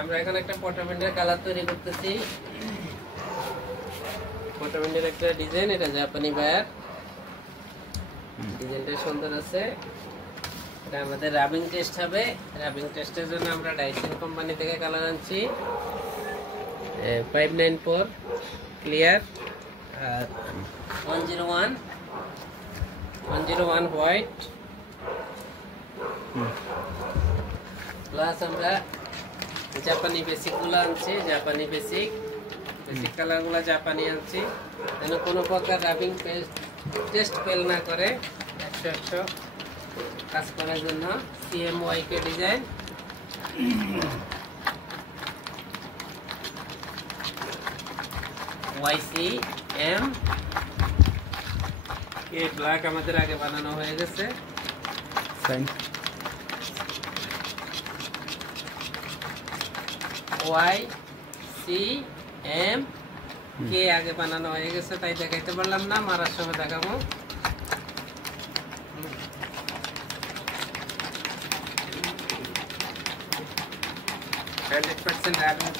আমরা এখন একটা পটামেন্টের কালার তৈরি করতেছি। পটামেন্টের একটা ডিজাইন, এটা জাপানি বায়ার ডিজাইনটা সুন্দর আছে। এটা আমাদের রাবিং টেস্ট হবে। রাবিং টেস্টের জন্য আমরা ডাইসন কোম্পানি থেকে কালার আনছি 594 ক্লিয়ার আর 101 হোয়াইট প্লাস আমরা জাপানি বেসিক গুলো আনছি। জাপানি বেসিক কালার গুলো জাপানি আনছি যেন কোনো প্রকার রাবিং টেস্ট ফেল না করে। 100 কাজ করার জন্য CMY কে ডিজাইন YCM কে ব্ল্যাক আমাদের আগে বানানো হয়ে গেছে। YCM কে আগে বানানো হয়ে গেছে, তাই দেখাইতে পারলাম না, মারার সময় দেখাবো।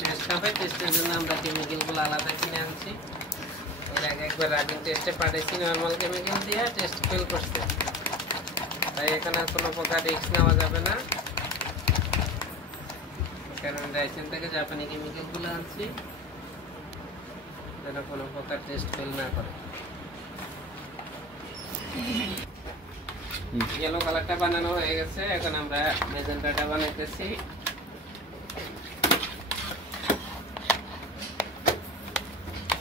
টেস্ট হবে। টেস্টের জন্য আমরা কেমিক্যালগুলো আলাদা কিনে আনছি। এর আগে একবার রাবিং টেস্টে পাঠাইছি নর্মাল কেমিক্যাল দিয়ে, টেস্ট ফেল করছে, তাই এখানে কোনো প্রকার রিস্ক নেওয়া যাবে না। কারণ ডাইসন থেকে জাপানি কেমিক্যালগুলো আনছি যেন কোনো প্রকার টেস্ট ফেল না করে। ইয়েলো কালারটা বানানো হয়ে গেছে, এখন আমরা মেজেন্টাটা বানাইতেছি।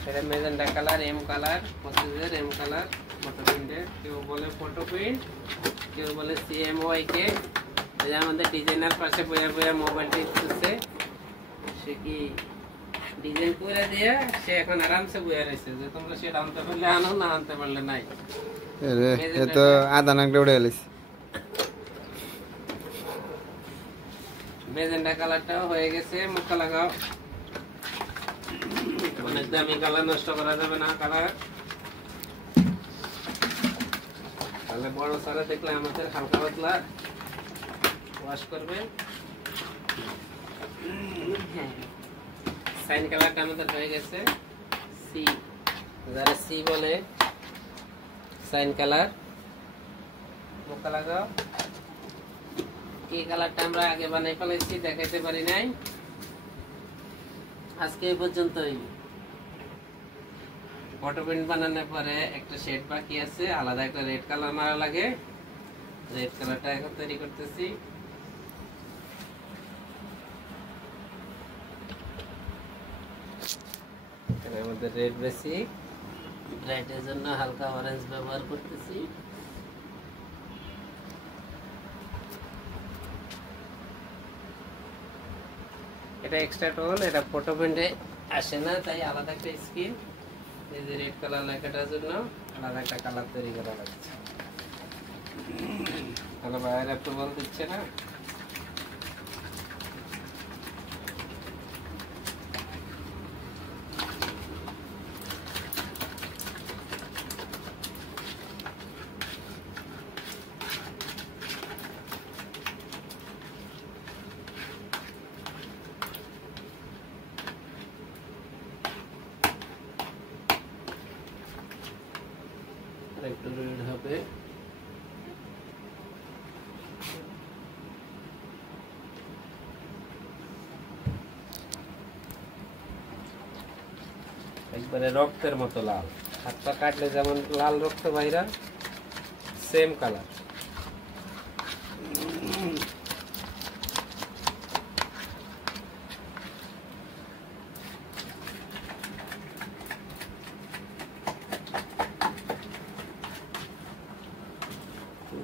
এটা magenta colour, M colour, processor M colour, photo প্রিন্টের, কেউ বলে ফটো প্রিন্ট, কেউ বলে CMY কে। এই আমাদের ডিজাইনার পাশে বইয়া মোবাইল টিপতেছে, সে কি ডিজাইন করে দিয়ে সে এখন আরামসে বইয়া রয়েছে যে তোমরা সেটা আনতে পারলে আনো, না আনতে পারলে নাই। এ তো আধা নাকড়ে উড়ে গেছে। মেজেন্টা কালারটাও হয়ে গেছে, মুখটা লাগাও। অনেক দামি কালার, নষ্ট করা যাবে না কালার, তাহলে বড় সারা দেখলে আমাদের হালকা পাতলা ওয়াশ করবে। সাইন কালারটা আমাদের হয়ে গেছে, সি, যারা সি বলে সাইন কালার। মুখটা লাগাও। কি কালারটা আমরা আগে বানাই ফেলেছি, দেখাইতে পারি নাই। আজকে এই পর্যন্তই। ফটো প্রিন্ট বানানোর পরে একটা শেড বাকি আছে, আলাদা একটা রেড কালার মারা লাগে। রেড কালারটা এখন তৈরি করতেছি। আমাদের রেড বেসিক, ব্রাইটের জন্য হালকা অরেঞ্জ ব্যবহার করতেছি। এটা এক্সট্রা টোন, এটা ফটো প্রিন্টে আসে না, তাই আলাদা একটা স্কিন। এই যে রেড কালার লেখাটার জন্য আলাদা একটা কালার তৈরি করা লাগছে। তাহলে বাইরে একটু বল দিচ্ছে না। একটু রেড হবে। একবারে রক্তের মতো লাল, হাত পা কাটলে যেমন লাল রক্ত বাইরা, সেম কালার।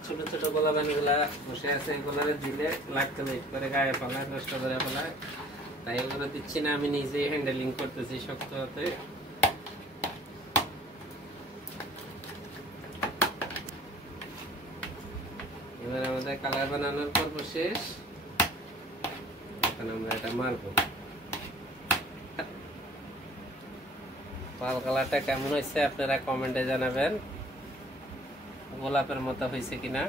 ছোট ছোট গোলাবান গুলা বসে আছে, এগুলো দিলে লাগতে ওয়েট করে গায়ে ফেলায়, নষ্ট করে ফেলায়, তাই এগুলো দিচ্ছি না, আমি নিজেই হ্যান্ডেলিং করতেছি শক্ত হাতে। এবার আমাদের কালার বানানোর পর্ব শেষ, এখন আমরা এটা মারবো। পাল কালারটা কেমন হয়েছে আপনারা কমেন্টে জানাবেন, গোলাপের মতো হয়েছে কিনা।